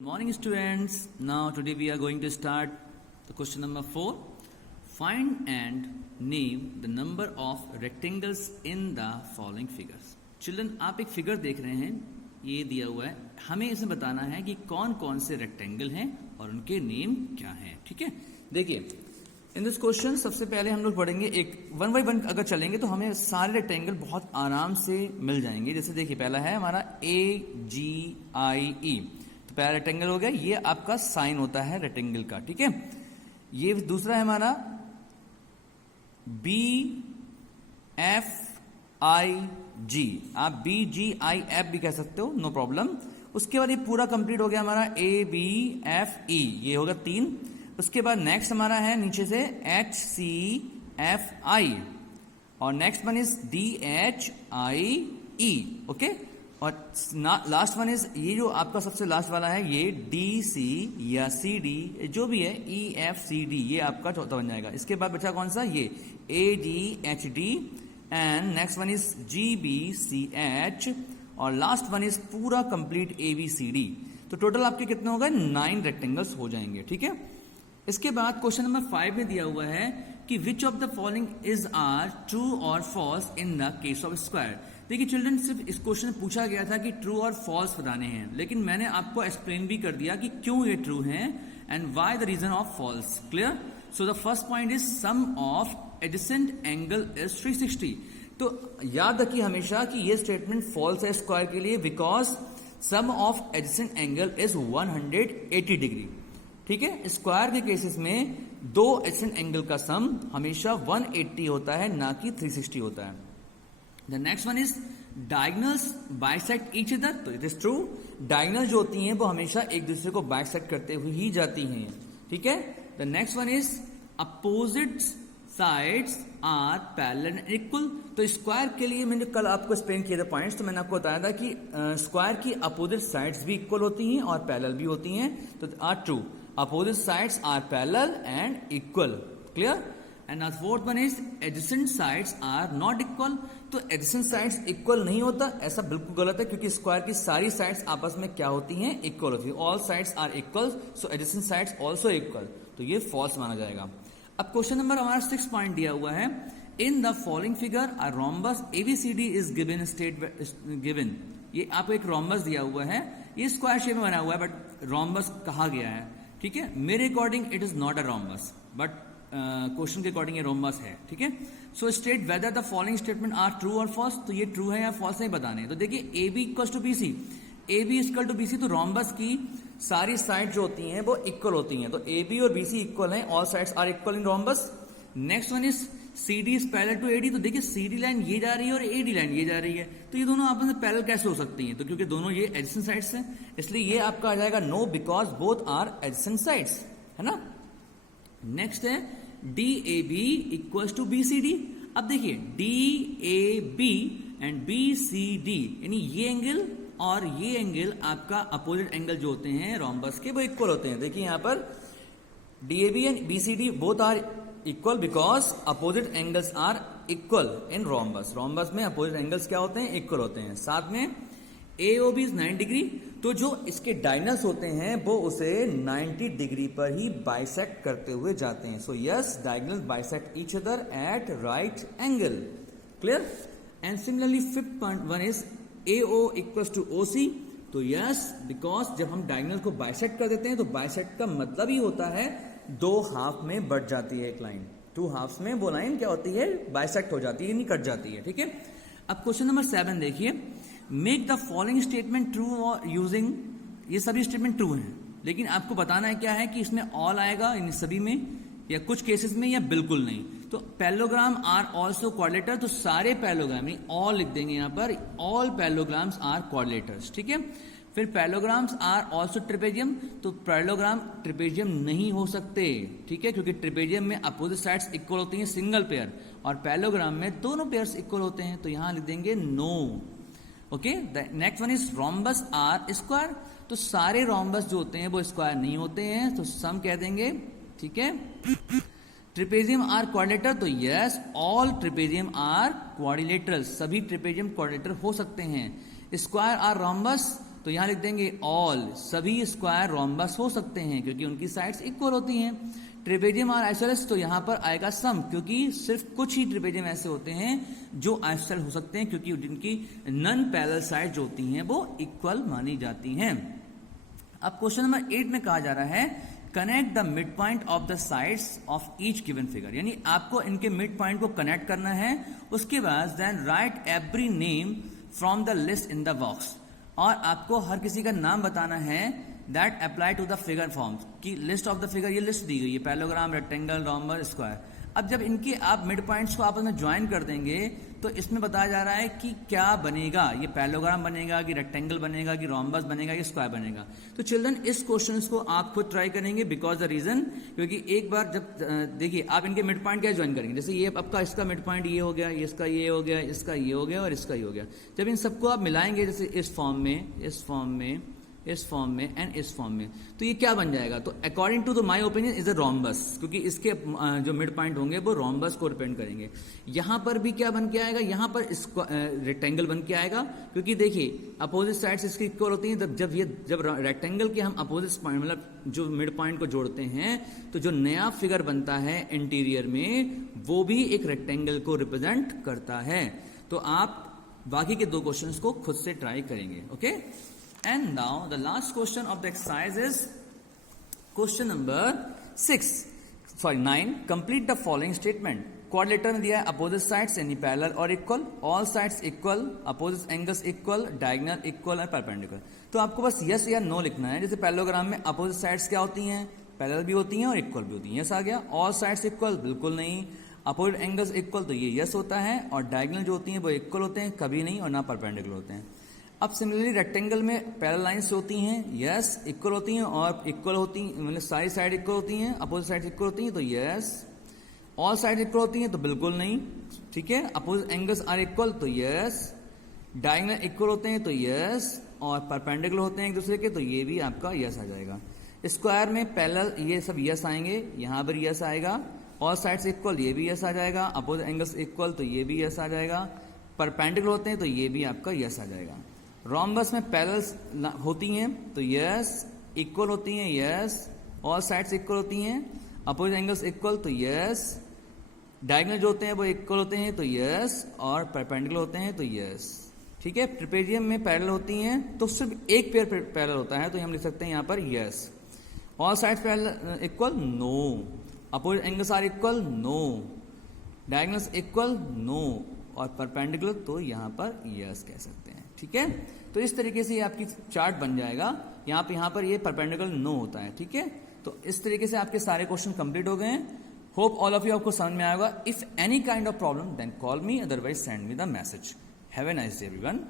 Morning students, now today we are going to start the question number 4. Find and name the number of rectangles in the following figures. Children, आप एक figure देख रहे हैं, ये दिया हुआ है, हमें इसमें बताना है कि कौन कौन से रेक्टेंगल हैं और उनके नेम क्या हैं. ठीक है, देखिए इन दिस क्वेश्चन सबसे पहले हम लोग पढ़ेंगे एक वन बाई वन. अगर चलेंगे तो हमें सारे रेक्टेंगल बहुत आराम से मिल जाएंगे. जैसे देखिए पहला है हमारा AGIE, पहला रेक्टेंगल हो गया, ये आपका साइन होता है रेक्टेंगल का. ठीक है, ये दूसरा है हमारा BFIG, आप BGIF भी कह सकते हो, नो प्रॉब्लम. उसके बाद ये पूरा कंप्लीट हो गया हमारा ABFE, ये होगा 3. उसके बाद नेक्स्ट हमारा है नीचे से HCFI और next one is DHIE. Okay, और लास्ट वन इज ये जो आपका सबसे लास्ट वाला है ये DC या CD जो भी है EFCD, ये आपका चौथा बन जाएगा. इसके बाद बचा कौन सा, ये ADHD and next one is GBCH और लास्ट वन इज पूरा कंप्लीट ABCD. तो टोटल आपके कितने हो गए, 9 रेक्टेंगल्स हो जाएंगे. ठीक है, इसके बाद क्वेश्चन नंबर 5 में दिया हुआ है कि which of the following is are true or false in the case of square. देखिए चिल्ड्रन, सिर्फ इस क्वेश्चन में पूछा गया था कि ट्रू और फॉल्स बताने हैं, लेकिन मैंने आपको एक्सप्लेन भी कर दिया कि क्यों ये ट्रू हैं and why the reason of false. Clear? So the first point is sum of adjacent angle is 360. तो याद रखिए हमेशा कि ये स्टेटमेंट फॉल्स है स्क्वायर के लिए, because sum of adjacent angle is 180 degree. ठीक है, स्क्वायर के केसेस में दो एडजेसेंट एंगल का सम हमेशा 180 होता है, ना कि 360 होता है. The next one is diagonals bisect each other. तो इट इज ट्रू, डायगोनल जो होती हैं वो हमेशा एक दूसरे को बाइसेक्ट करते हुए ही जाती हैं. ठीक है, the next one is opposite sides are parallel and equal. तो स्क्वायर के लिए मैंने कल आपको एक्सप्लेन किए थे पॉइंट्स, तो मैंने आपको बताया था कि स्क्वायर की अपोजिट साइड्स भी इक्वल होती हैं और पैरेलल भी होती हैं. तो are true, opposite sides are parallel and equal. Clear? And the fourth one is adjacent sides are not equal. तो एडजेसेंट साइड्स इक्वल नहीं होता, ऐसा बिल्कुल गलत है, क्योंकि स्क्वायर की सारी साइड्स आपस में क्या होती हैं, इक्वल होती है. All sides are equal, so adjacent sides also equal. तो ये फॉल्स माना जाएगा. अब क्वेश्चन नंबर हमारा 6 पॉइंट दिया हुआ है. In the following figure a rhombus ABCD is given state given. ये आपको एक रोम्बस दिया हुआ है, ये स्क्वायर शेप में बना हुआ है, बट रोम्बस कहा गया है. ठीक है, मेरे according it is not a rhombus, but question के अकॉर्डिंग ये रोम्बस है. ठीक है, so state whether the following statement are true or false. तो ये ट्रू है या फॉल्स नहीं बताने. तो देखिए AB equal to BC, AB equal to BC, तो रोम्बस की सारी साइड जो होती हैं वो इक्वल होती हैं. तो AB और BC इक्वल हैं, all sides are equal in rhombus. Next one is CD is parallel to AD. तो देखिए CD लाइन ये जा रही है और AD लाइन ये जा रही है, तो ये दोनों आपस में पैरेलल कैसे हो सकती हैं. तो क्योंकि दोनों ये एडजेसेंट साइड्स हैं, इसलिए ये आपका आ जाएगा no, because both are adjacent sides, है ना. नेक्स्ट है DAB इक्वल टू BCD. अब देखिए DAB एंड BCD यानी ये एंगल और ये एंगल आपका अपोजिट एंगल जो होते हैं रोम्बस के, वो इक्वल होते हैं. देखिए यहां पर DAB and BCD both are equal because opposite angles are equal in rhombus. Rhombus में अपोजिट एंगल्स क्या होते हैं, इक्वल होते हैं. साथ में AOB इज 90 डिग्री. तो जो इसके डायगोनल्स होते हैं वो उसे 90 डिग्री पर ही बाइसेक्ट करते हुए जाते हैं. So yes, diagonal bisect each other at right angle. Clear? And similarly fifth point one is AO equals to OC. तो यस, बिकॉज जब हम डायगोनल को बाइसेक्ट कर देते हैं तो बाइसेक्ट का मतलब ही होता है दो हाफ में बढ़ जाती है एक लाइन. 2 हाफ्स में वो लाइन क्या होती है, बाइसेक्ट हो जाती है, नहीं कट जाती है. ठीक है, अब क्वेश्चन नंबर 7 देखिए. Make the following statement true और यूजिंग. ये सभी स्टेटमेंट ट्रू हैं, लेकिन आपको बताना है क्या है कि इसमें ऑल आएगा इन सभी में, या कुछ केसेस में, या बिल्कुल नहीं. तो पैरेललोग्राम आर ऑल्सो क्वाड्रिलेटर. तो सारे पैरेललोग्राम, ऑल लिख देंगे यहां पर, ऑल पैरेललोग्राम्स आर क्वाड्रिलेटर्स. ठीक है, फिर पैरेललोग्राम्स आर ऑल्सो ट्रिपेजियम. तो पैरेललोग्राम ट्रिपेजियम नहीं हो सकते. ठीक है, क्योंकि ट्रिपेजियम में अपोजिट साइड्स इक्वल होती हैं सिंगल पेयर, और पैरेललोग्राम में दोनों पेयर्स इक्वल होते हैं. तो यहां लिख देंगे no. Okay, next one is rhombus are square. तो सारे रोम्बस जो होते हैं वो स्क्वायर नहीं होते हैं, तो सम कह देंगे. ठीक है, ट्रिपेजियम आर क्वाड्रिलेटर. तो yes, all trapezium are quadrilateral. सभी ट्रिपेजियम क्वाड्रिलेटर हो सकते हैं. Square are rhombus. तो यहां लिख देंगे ऑल, सभी स्क्वायर रोम्बस हो सकते हैं क्योंकि उनकी साइड्स इक्वल होती हैं। ट्रिपेजियम और आइसोसेलेस, तो यहां पर आएगा सम, क्योंकि सिर्फ कुछ ही ट्रिपेजियम ऐसे होते हैं जो आइसोसेल हो सकते हैं क्योंकि जिनकी नन पैरेलल साइड जो होती हैं वो इक्वल मानी जाती हैं। अब क्वेश्चन नंबर 8 में कहा जा रहा है connect the mid point of the sides of each given figure, यानी आपको इनके मिड पॉइंट को कनेक्ट करना है। उसके बाद then right every name from the list in the box, और आपको हर किसी का नाम बताना है that apply to the figure forms की लिस्ट ऑफ द फिगर, ये लिस्ट दी गई है पैरेललोग्राम, रेक्टेंगल, रोम्बस, स्क्वायर। अब जब इनके आप मिड पॉइंट्स को आपस में ज्वाइन कर देंगे तो इसमें बताया जा रहा है कि क्या बनेगा, ये पैरेललोग्राम बनेगा कि रेक्टेंगल बनेगा कि रोम्बस बनेगा कि स्क्वायर बनेगा। तो चिल्ड्रन इस क्वेश्चन को आप खुद ट्राई करेंगे, बिकॉज द रीजन, क्योंकि एक बार जब देखिए आप इनके मिड पॉइंट क्या ज्वाइन करेंगे, जैसे ये आपका इसका मिड पॉइंट ये हो गया, इसका ये हो गया, इसका ये हो गया और इसका ये हो गया। जब इन सबको आप मिलाएंगे जैसे इस फॉर्म में, इस फॉर्म में, इस फॉर्म में एंड इस फॉर्म में, तो ये क्या बन जाएगा, तो according to the my opinion is a rhombus, क्योंकि इसके जो मिड पॉइंट होंगे वो रोम्बस को रिप्रेजेंट करेंगे। यहां पर भी क्या बन के आएगा, यहां पर रेक्टेंगल बन के आएगा, क्योंकि देखिए अपोजिट साइड्स इसकी इक्वल होती हैं। जब रेक्टेंगल के हम अपोजिट पॉइंट मतलब जो मिड पॉइंट को जोड़ते हैं तो जो नया फिगर बनता है इंटीरियर में वो भी एक रेक्टेंगल को रिप्रेजेंट करता है। तो आप बाकी के दो क्वेश्चंस को खुद से ट्राई करेंगे। Okay, and now the last question of the exercise is question number 9. Complete the following statement. Quadrilateral में दिया है अपोजिट साइड्स यानी पैरेलल और equal, all sides equal, opposite angles equal, diagonal equal और परपेंडिकुलर। तो आपको बस यस या नो लिखना है। जैसे पैरेललोग्राम में अपोजिट साइड्स क्या होती हैं, पैरेलल भी होती हैं और इक्वल भी होती हैं, यस आ गया। ऑल साइड्स इक्वल, बिल्कुल नहीं। अपोजिट एंगल्स इक्वल, तो ये यस होता है। और डायगोनल जो होती हैं वो इक्वल होते हैं, कभी नहीं, और ना परपेंडिकुलर होते हैं। अब सिमिलरली रेक्टेंगल में पैरेलल लाइंस होती हैं, यस इक्वल होती हैं और इक्वल होती हैं, मतलब सारी साइड इक्वल होती हैं, अपोजिट साइड इक्वल होती हैं, तो यस। ऑल साइड इक्वल होती हैं तो बिल्कुल नहीं, ठीक है। अपोजिट एंगल्स आर इक्वल, तो यस। डायगोनल इक्वल होते हैं तो यस, और परपेंडिकुलर होते हैं एक दूसरे के, तो ये भी आपका यस आ जाएगा। स्क्वायर में पैरेलल ये सब यस आएंगे, यहां पर यस आएगा। ऑल साइड्स इक्वल, ये भी यस आ जाएगा। अपोजिट एंगल्स इक्वल, तो ये भी यस आ जाएगा। परपेंडिकुलर होते हैं तो ये भी आपका यस आ जाएगा। रोम्बस में पैरेलल होती हैं तो यस, इक्वल होती हैं यस, ऑल साइड्स इक्वल होती हैं, अपोजिट एंगल्स इक्वल, तो यस। डायगोनल जो होते हैं वो इक्वल होते हैं तो यस, और परपेंडिकुलर होते हैं तो यस, ठीक है। ट्रिपेजियम में पैरेलल होती हैं तो सिर्फ एक पेयर पैरेलल होता है, तो हम लिख सकते हैं यहां पर yes. All sides parallel equal, no. Opposite angles are equal, no. Diagonals equal, no. और परपेंडिकुलर, तो यहां पर यस कह सकते हैं, ठीक है। तो इस तरीके से ये आपकी चार्ट बन जाएगा। यहां पर ये परपेंडिकुलर नो होता है, ठीक है। तो इस तरीके से आपके सारे क्वेश्चन कंप्लीट हो गए हैं। होप ऑल ऑफ यू आपको समझ में आएगा। If any kind of problem then call me, otherwise send me the message. Have a nice day everyone.